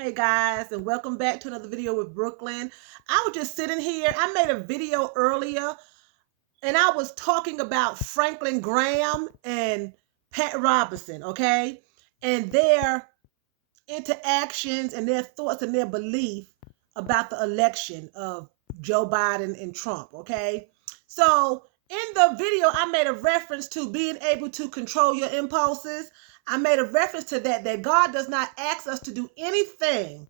Hey guys, and welcome back to another video with Brooklyn. I was just sitting here. I made a video earlier and I was talking about Franklin Graham and Pat Robertson, okay? And their interactions and their thoughts and their belief about the election of Joe Biden and Trump, okay? So in the video, I made a reference to being able to control your impulses. I made a reference to that God does not ask us to do anything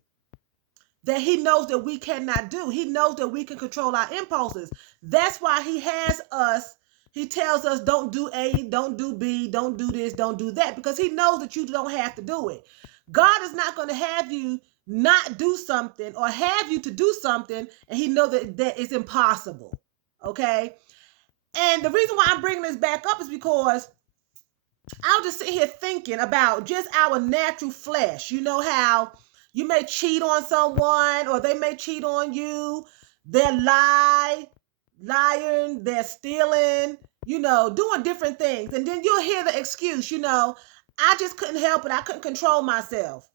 that he knows that we cannot do. He knows that we can control our impulses. That's why he has us. He tells us don't do A, don't do B, don't do this, don't do that, because he knows that you don't have to do it. God is not going to have you not do something or have you to do something and he knows that it's impossible. Okay? And the reason why I'm bringing this back up is because I'll just sit here thinking about just our natural flesh. You know how you may cheat on someone or they may cheat on you. They're lying, they're stealing, doing different things. And then you'll hear the excuse, I just couldn't help it. I couldn't control myself.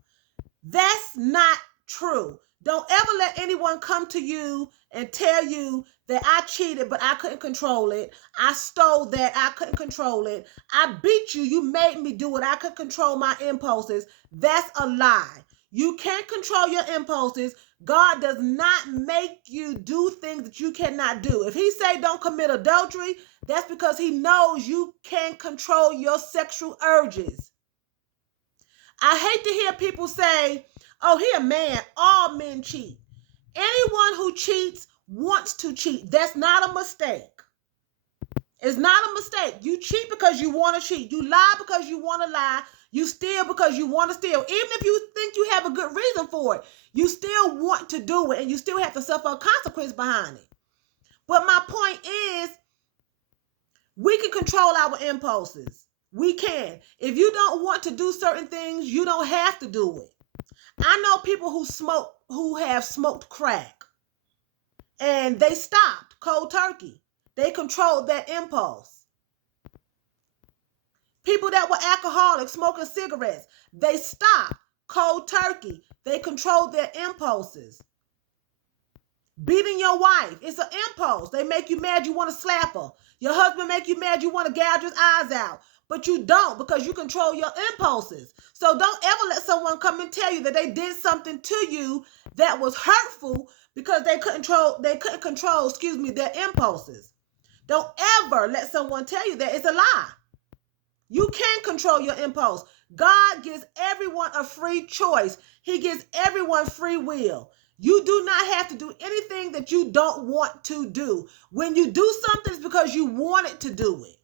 That's not true. Don't ever let anyone come to you and tell you that I cheated, but I couldn't control it. I stole that. I couldn't control it. I beat you. You made me do it. I could control my impulses. That's a lie. You can't control your impulses. God does not make you do things that you cannot do. If he say don't commit adultery, that's because he knows you can't control your sexual urges. I hate to hear people say, oh, he a man. All men cheat. Anyone who cheats wants to cheat. That's not a mistake. It's not a mistake. You cheat because you want to cheat. You lie because you want to lie. You steal because you want to steal. Even if you think you have a good reason for it, you still want to do it and you still have to suffer a consequence behind it. But my point is, we can control our impulses. We can. If you don't want to do certain things, you don't have to do it. I know people who have smoked crack and they stopped cold turkey. They controlled that impulse. People that were alcoholics smoking cigarettes, they stopped cold turkey. They controlled their impulses. Beating your wife, it's an impulse. They make you mad, you want to slap her. Your husband make you mad, you want to gouge his eyes out. But you don't, because you control your impulses. So don't ever let someone come and tell you that they did something to you that was hurtful because they couldn't control, their impulses. Don't ever let someone tell you that. It's a lie. You can control your impulse. God gives everyone a free choice. He gives everyone free will. You do not have to do anything that you don't want to do. When you do something, it's because you wanted to do it.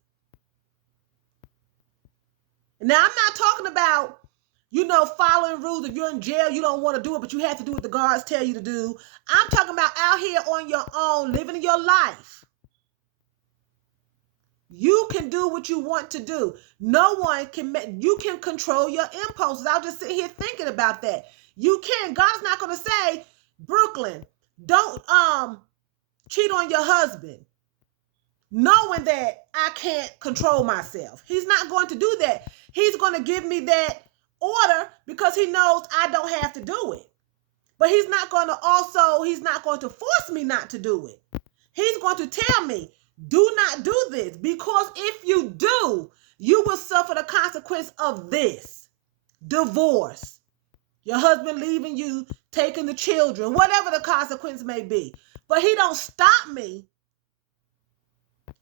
Now, I'm not talking about, following rules. If you're in jail, you don't want to do it, but you have to do what the guards tell you to do. I'm talking about out here on your own, living your life. You can do what you want to do. No one can you can control your impulses. I'll just sit here thinking about that. You can. God's not going to say, Brooklyn, don't cheat on your husband, knowing that I can't control myself. He's not going to do that. He's going to give me that order because he knows I don't have to do it. But he's not going to force me not to do it. He's going to tell me, do not do this, because if you do, you will suffer the consequence of this. Divorce. Your husband leaving you, taking the children, whatever the consequence may be. But he don't stop me.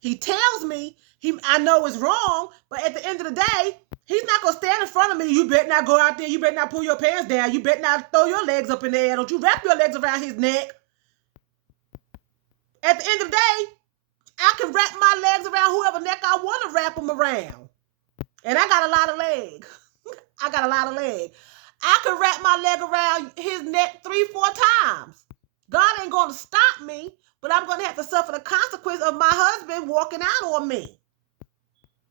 He tells me, I know it's wrong, but at the end of the day, he's not going to stand in front of me. You better not go out there. You better not pull your pants down. You better not throw your legs up in the air. Don't you wrap your legs around his neck. At the end of the day, I can wrap my legs around whoever neck I want to wrap them around. And I got a lot of legs. I can wrap my leg around his neck 3-4 times. God ain't going to stop me, but I'm going to have to suffer the consequence of my husband walking out on me.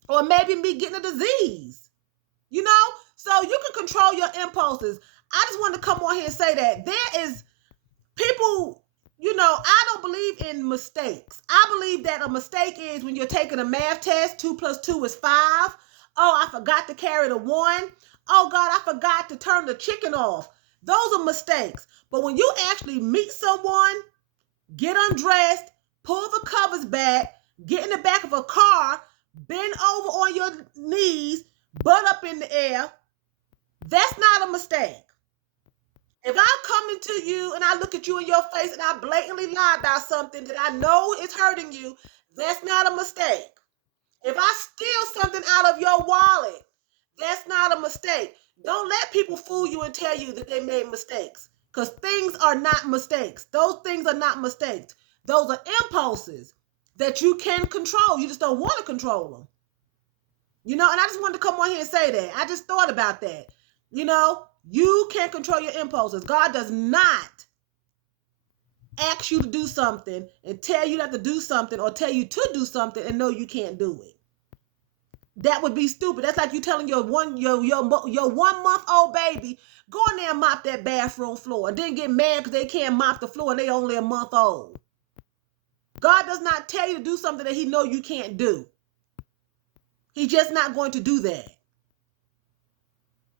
Or maybe me getting a disease. So you can control your impulses. I just wanted to come on here and say that there is people, I don't believe in mistakes. I believe that a mistake is when you're taking a math test, 2 + 2 is 5. Oh, I forgot to carry the 1. Oh God, I forgot to turn the chicken off. Those are mistakes. But when you actually meet someone, get undressed, pull the covers back, get in the back of a car, bend over on your knees, butt up in the air, that's not a mistake. If I come into you and I look at you in your face and I blatantly lie about something that I know is hurting you, that's not a mistake. If I steal something out of your wallet, that's not a mistake. Don't let people fool you and tell you that they made mistakes, because things are not mistakes. Those things are not mistakes. Those are impulses that you can control. You just don't want to control them. And I just wanted to come on here and say that. I just thought about that. You can't control your impulses. God does not ask you to do something and tell you not to do something or tell you to do something and know you can't do it. That would be stupid. That's like you telling your 1 month old baby, go in there and mop that bathroom floor, and then get mad because they can't mop the floor and they only a month old. God does not tell you to do something that he know you can't do. He's just not going to do that.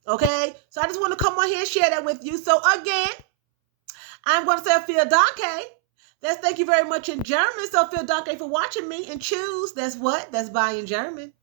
Okay? So I just want to come on here and share that with you. So again, I'm going to say vielen Dank. That's thank you very much in German. So vielen Dank for watching me, and choose. That's what? That's bye in German.